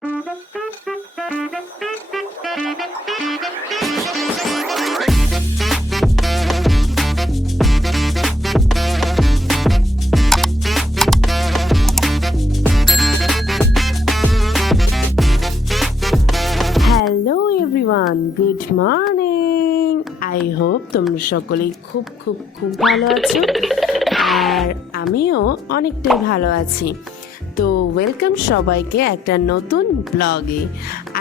Hello everyone, good morning. I hope তোমরা সকলেই খুব খুব খুব ভালো আছো, আর আমিও অনেকটাই ভালো আছি। তো ওয়েলকাম সবাইকে একটা নতুন ব্লগে।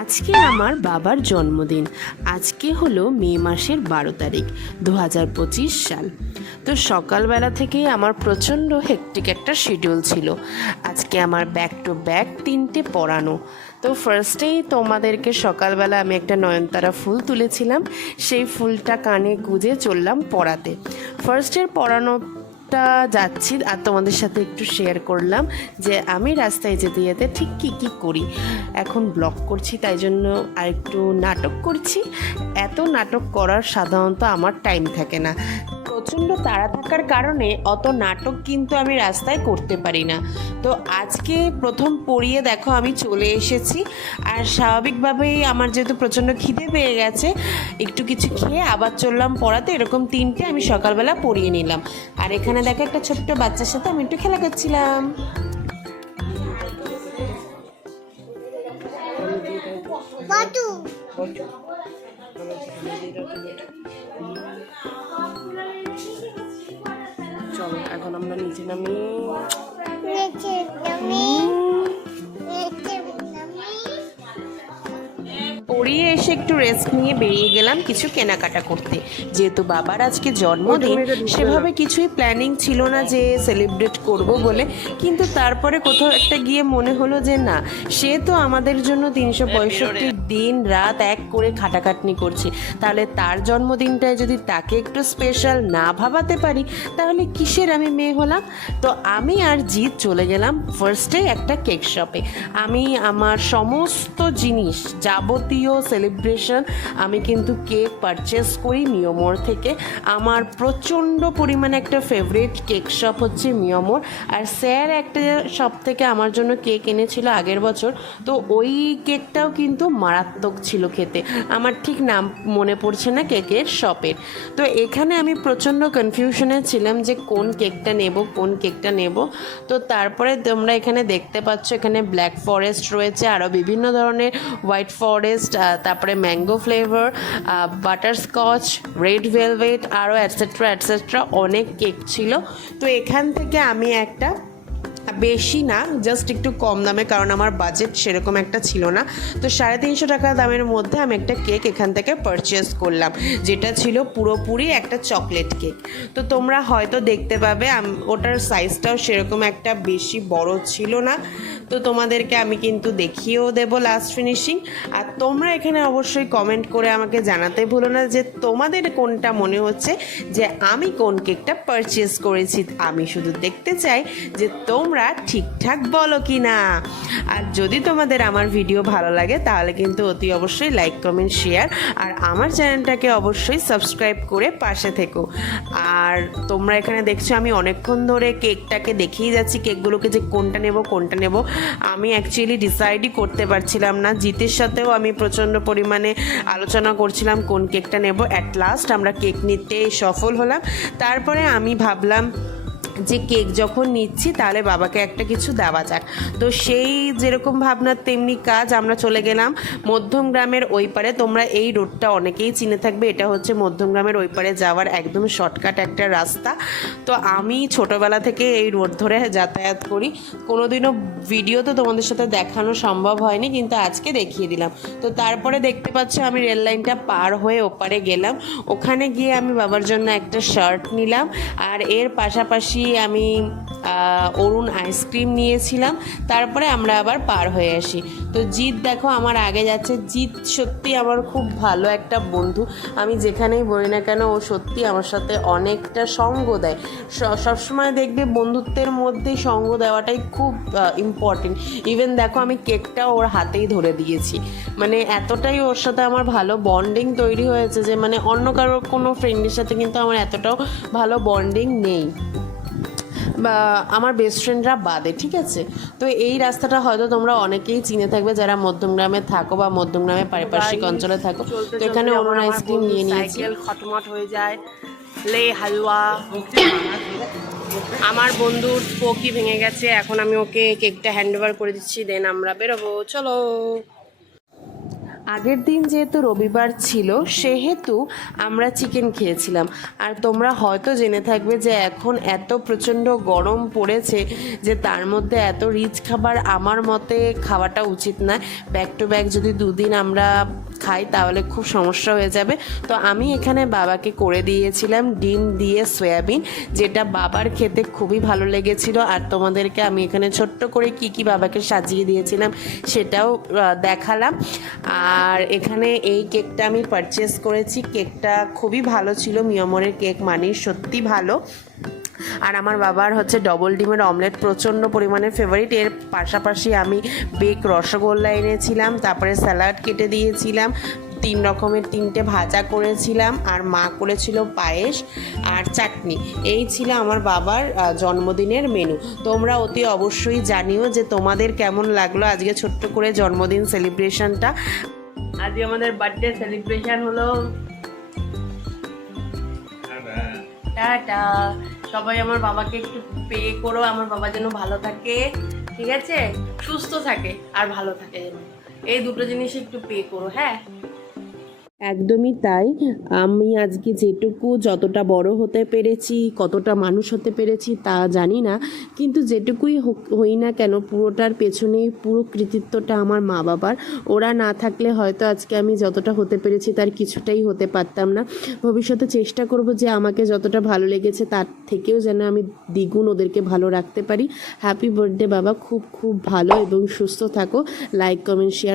আজকে আমার বাবার জন্মদিন। আজকে হলো মে মাসের 12 তারিখ 2025 সাল। তো সকালবেলা থেকেই আমার প্রচণ্ড হেক্টিক একটা শিডিউল ছিল। আজকে আমার ব্যাক টু ব্যাক 3টে পড়ানো। তো ফার্স্টেই তোমাদেরকে সকালবেলা আমি একটা নয়নতারা ফুল তুলেছিলাম, সেই ফুলটা কানে গুঁজে চললাম পড়াতে। ফার্স্টের পড়ানোটা যাচ্ছি আর তোমাদের সাথে একটু শেয়ার করলাম যে আমি রাস্তায় যেতে যেতে ঠিক কী করি। এখন ব্লগ করছি, তাই জন্য আর একটু নাটক করছি। এত নাটক করার সাধারণত আমার টাইম থাকে না। প্রচণ্ড তাড়া থাকার কারণে অত নাটক কিন্তু আমি রাস্তায় করতে পারি না। তো আজকে প্রথম পড়িয়ে দেখো আমি চলে এসেছি, আর স্বাভাবিকভাবেই আমার যেহেতু প্রচণ্ড খিদে পেয়ে গেছে, একটু কিছু খেয়ে আবার চললাম পড়াতে। এরকম 3টে আমি সকালবেলা পড়িয়ে নিলাম। আর এখানে দেখো একটা ছোট্ট বাচ্চার সাথে আমি একটু খেলা করছিলাম। চলো এখন আমরা নিচে নামি। পড়িয়ে এসে একটু রেস্ট নিয়ে বেরিয়ে গেলাম কিছু কেনাকাটা করতে। যেহেতু বাবার আজকে জন্মদিন, সেভাবে কিছুই প্ল্যানিং ছিল না যে সেলিব্রেট করব বলে, কিন্তু তারপরে কোথাও একটা গিয়ে মনে হলো যে না, সে তো আমাদের জন্য 365 দিন রাত এক করে খাটাখাটনি করছে, তাহলে তার জন্মদিনটায় যদি তাকে একটু স্পেশাল না ভাবাতে পারি, তাহলে কিসের আমি মেয়ে হলাম। তো আমি আর জিৎ চলে গেলাম ফার্স্টে একটা কেক শপে। আমি আমার সমস্ত জিনিস, যাবতীয় সেলিব্রেশন, আমি কিন্তু কেক পারচেস করি মিয়মোর থেকে। আমার প্রচণ্ড পরিমাণে একটা ফেভারিট কেক শপ হচ্ছে মিয়মোর। আর স্যার একটা শপ থেকে আমার জন্য কেক এনেছিল আগের বছর, তো ওই কেকটাও কিন্তু মারাত্মক ছিল খেতে। আমার ঠিক নাম মনে পড়ছে না কেকের শপের। তো এখানে আমি প্রচণ্ড কনফিউশনে ছিলাম যে কোন কেকটা নেব। তো তারপরে তোমরা এখানে দেখতে পাচ্ছ, এখানে ব্ল্যাক ফরেস্ট রয়েছে, আরও বিভিন্ন ধরনের হোয়াইট ফরেস্ট, তারপরে mango flavour, butterscotch, red velvet, আরও অ্যাটসেট্রা অনেক কেক ছিল। তো এখান থেকে আমি একটা, বেশি না, জাস্ট একটু কম দামে, কারণ আমার বাজেট সেরকম একটা ছিল না, তো 350 টাকা দামের মধ্যে আমি একটা কেক এখান থেকে পারচেস করলাম, যেটা ছিল পুরোপুরি একটা চকলেট কেক। তো তোমরা হয়তো দেখতে পাবে ওটার সাইজটাও সেরকম একটা বেশি বড় ছিল না। তো তোমাদেরকে আমি কিন্তু দেখিয়েও দেবো লাস্ট ফিনিশিং। আর তোমরা এখানে অবশ্যই কমেন্ট করে আমাকে জানাতে ভুলো না যে তোমাদের কোনটা মনে হচ্ছে যে আমি কোন কেকটা পারচেস করেছি। আমি শুধু দেখতে চাই যে তোমরা ঠিকঠাক বলো কি না। আর যদি তোমাদের আমার ভিডিও ভালো লাগে, তাহলে কিন্তু অতি অবশ্যই লাইক, কমেন্ট, শেয়ার, আর আমার চ্যানেলটাকে অবশ্যই সাবস্ক্রাইব করে পাশে থেকো। আর তোমরা এখানে দেখছো আমি অনেকক্ষণ ধরে কেকটাকে দেখিয়ে যাচ্ছি, কেকগুলোকে যে কোনটা নেব। আমি অ্যাকচুয়ালি ডিসাইডই করতে পারছিলাম না। জিতের সাথেও আমি প্রচণ্ড পরিমাণে আলোচনা করছিলাম কোন কেকটা নেব। অ্যাট লাস্ট আমরা কেক নিতে সফল হলাম। তারপরে আমি ভাবলাম যে কেক যখন নিচ্ছি, তাহলে বাবাকে একটা কিছু দেওয়া যাক। তো সেই যেরকম ভাবনা তেমনি কাজ। আমরা চলে গেলাম মধ্যমগ্রামের ওই পারে। তোমরা এই রোডটা অনেকেই চিনে থাকবে, এটা হচ্ছে মধ্যমগ্রামের ওই পারে যাওয়ার একদম শর্টকাট একটা রাস্তা। তো আমি ছোটোবেলা থেকে এই রোড ধরে যাতায়াত করি। কোনোদিনও ভিডিও তো তোমাদের সাথে দেখানো সম্ভব হয়নি, কিন্তু আজকে দেখিয়ে দিলাম। তো তারপরে দেখতে পাচ্ছ আমি রেল লাইনটা পার হয়ে ওপারে গেলাম। ওখানে গিয়ে আমি বাবার জন্য একটা শার্ট নিলাম, আর এর পাশাপাশি আমি অরুণ আইসক্রিম নিয়েছিলাম। তারপরে আমরা আবার পার হয়ে আসি। তো জিৎ দেখো আমার আগে যাচ্ছে। জিৎ সত্যি আমার খুব ভালো একটা বন্ধু। আমি যেখানেই বলি না কেন, ও সত্যি আমার সাথে অনেকটা সঙ্গ দেয়। সবসময় দেখবে বন্ধুত্বের মধ্যে সঙ্গ দেওয়াটাই খুব ইম্পর্টেন্ট। ইভেন দেখো আমি কেকটা ওর হাতেই ধরে দিয়েছি। মানে এতটাই ওর সাথে আমার ভালো বন্ডিং তৈরি হয়েছে যে মানে অন্য কারোর কোনো ফ্রেন্ডের সাথে কিন্তু আমার এতটাও ভালো বন্ডিং নেই। বা আমার বেস্ট ফ্রেন্ডরা বাদে, ঠিক আছে। তো এই রাস্তাটা হয়তো তোমরা অনেকেই চিনে থাকবে যারা মধ্যমগ্রামে থাকো বা মধ্যমগ্রামের পারিপার্শ্বিক অঞ্চলে থাকো। তো এখানে অরুণ আইসক্রিম নিয়ে নিয়েছি। খটমট হয়ে যায়, লে হালুয়া। আমার বন্ধুর স্পোকই ভেঙে গেছে, এখন আমি ওকে কেকটা হ্যান্ড ওভার করে দিচ্ছি, দেন আমরা বেরোবো, চলো। আগের দিন যেহেতু রবিবার ছিল সেহেতু আমরা চিকেন খেয়েছিলাম। আর তোমরা হয়তো জেনে থাকবে যে এখন এত প্রচণ্ড গরম পড়েছে যে তার মধ্যে এত রিচ খাবার আমার মতে খাওয়াটা উচিত নয়। ব্যাক টু ব্যাক যদি দুদিন আমরা খাই তাহলে খুব সমস্যা হয়ে যাবে। তো আমি এখানে বাবাকে করে দিয়েছিলাম ডিম দিয়ে সয়াবিন, যেটা বাবার খেতে খুবই ভালো লেগেছিল। আর তোমাদেরকে আমি এখানে ছোট্ট করে কি বাবাকে সাজিয়ে দিয়েছিলাম সেটাও দেখালাম। আর এখানে এই কেকটা আমি পারচেস করেছি, কেকটা খুবই ভালো ছিল। মিয়মরের কেক মানেই সত্যি ভালো। আর আমার বাবার হচ্ছে ডবল ডিমের অমলেট প্রচণ্ড পরিমাণে ফেভারিট। এর পাশাপাশি আমি বেক রসগোল্লা এনেছিলাম, তারপরে স্যালাড কেটে দিয়েছিলাম, 3 রকমের 3টে ভাজা করেছিলাম, আর মা করেছিল পায়েস আর চাটনি। এই ছিল আমার বাবার জন্মদিনের মেনু। তোমরা অতি অবশ্যই জানিও যে তোমাদের কেমন লাগলো আজকে ছোট্ট করে জন্মদিন সেলিব্রেশনটা। আজকে আমাদের বার্থডে সেলিব্রেশন হলো। টাটা। সবাই আমার বাবাকে একটু পে করো, আমার বাবা যেন ভালো থাকে, ঠিক আছে, সুস্থ থাকে আর ভালো থাকে যেন, এই দুটো জিনিস একটু পে করো, হ্যাঁ। একদমই তাই। আমি আজকে যেটুকু যতটা বড় হতে পেরেছি, কতটা মানুষ হতে পেরেছি তা জানি না, কিন্তু যেটুকুই হই না কেন পুরোটার পেছনেই পুরো কৃতিত্বটা আমার মা বাবার। ওরা না থাকলে হয়তো আজকে আমি যতটা হতে পেরেছি তার কিছুটাই হতে পারতাম না। ভবিষ্যতে চেষ্টা করব যে আমাকে যতটা ভালো লেগেছে তার থেকেও যেন আমি দ্বিগুণ ওদেরকে ভালো রাখতে পারি। হ্যাপি বার্থডে বাবা, খুব খুব ভালো এবং সুস্থ থাকো। Like, comment, share